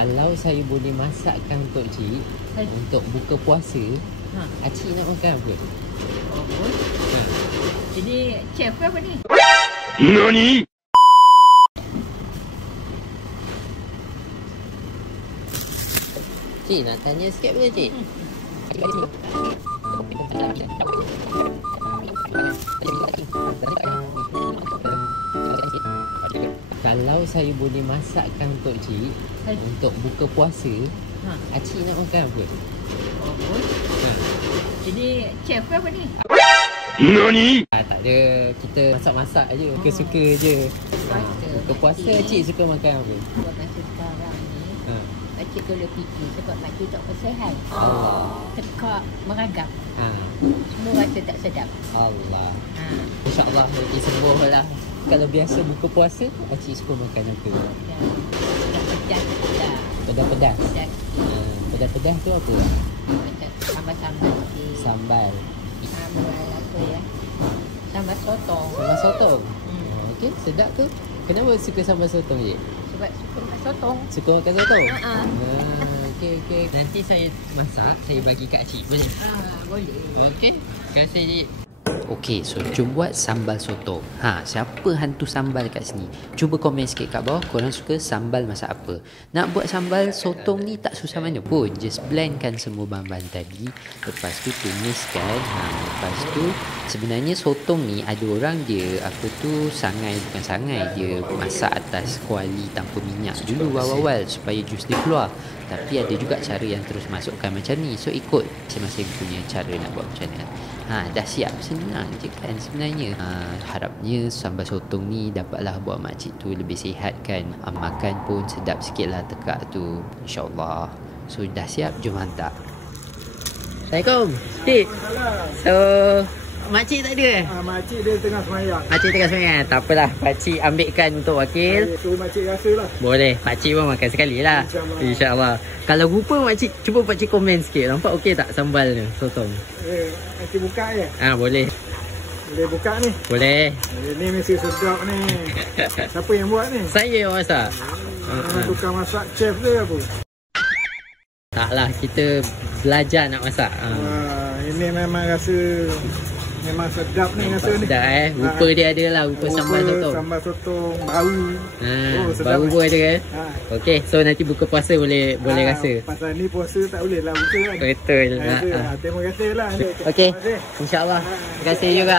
Kalau saya boleh masakkan untuk cik untuk buka puasa, cik nak makan apa? Jadi chef ke apa ni? Nani? Cik nak tanya sikit boleh cik? Kalau saya boleh masakkan untuk cik untuk buka puasa, cik nak makan apa? Jadi chef ke apa ni? Nani? Tak ada, kita masak-masak je, suka-suka je. Buka puasa cik suka makan apa? Buat masa sekarang ni Pakcik kena fikir sebab pakcik tak bersihat. Tekak meragam. Semua rasa tak sedap. Allah. InsyaAllah lagi sembuh lah. Kalau biasa buka puasa, cik suka makan apa? Pedas lah. Pedas-pedas? Pedas. Pedas-pedas tu apa? Sambal-sambal sikit. Sambal. Apa ya? Sambal sotong. Sambal sotong? Okey, sedap tu. Kenapa suka sambal sotong je? Sebab suka makan sotong. Suka makan sotong? Okey. Nanti saya masak, saya bagi kat cik. Boleh? Boleh. Okey. Terima kasih cik. Okey, so jom buat sambal sotong. Siapa hantu sambal kat sini? Cuba komen sikit kat bawah korang suka sambal masak apa. Nak buat sambal sotong ni tak susah mana pun. Just blendkan semua bahan-bahan tadi. Lepas tu tumiskan. Lepas tu sebenarnya sotong ni ada orang dia sangai, bukan sangai, dia masak atas kuali tanpa minyak dulu awal-awal supaya jus dia keluar. Tapi ada juga cara yang terus masukkan macam ni. So ikut masing-masing punya cara nak buat macam mana. Dah siap, senang je kan sebenarnya. Harapnya sambal sotong ni dapatlah buat makcik tu lebih sihat kan. Makan pun sedap sikit lah tekak tu, InsyaAllah. So dah siap, jom hantar. Assalamualaikum cik. So makcik tak ada? Makcik dia tengah semayang. Makcik tengah semayang. Tak apalah, pakcik ambilkan untuk wakil. Suruh makcik rasa lah. Boleh, pakcik pun makan sekali lah. InsyaAllah. Kalau rupa makcik, cuba pakcik komen sikit. Nampak okey tak sambal ni, sotong? Makcik buka je? Boleh. Boleh buka ni? Boleh. Ni mesti sedap ni. Siapa yang buat ni? Saya yang masak. Tukang masak chef ke apa? Taklah, kita belajar nak masak. Ini memang rasa memang sedap ni rasa ni. Sedap rupa dia ada lah, rupa sambal sotong. Sambal sotong baru. Baru pun ada kan? Okey, so nanti buka puasa boleh rasa. Pasal ni puasa tak boleh lah buka kan. Betul. Terima kasih lah. Okey, insyaAllah. Terima kasih juga.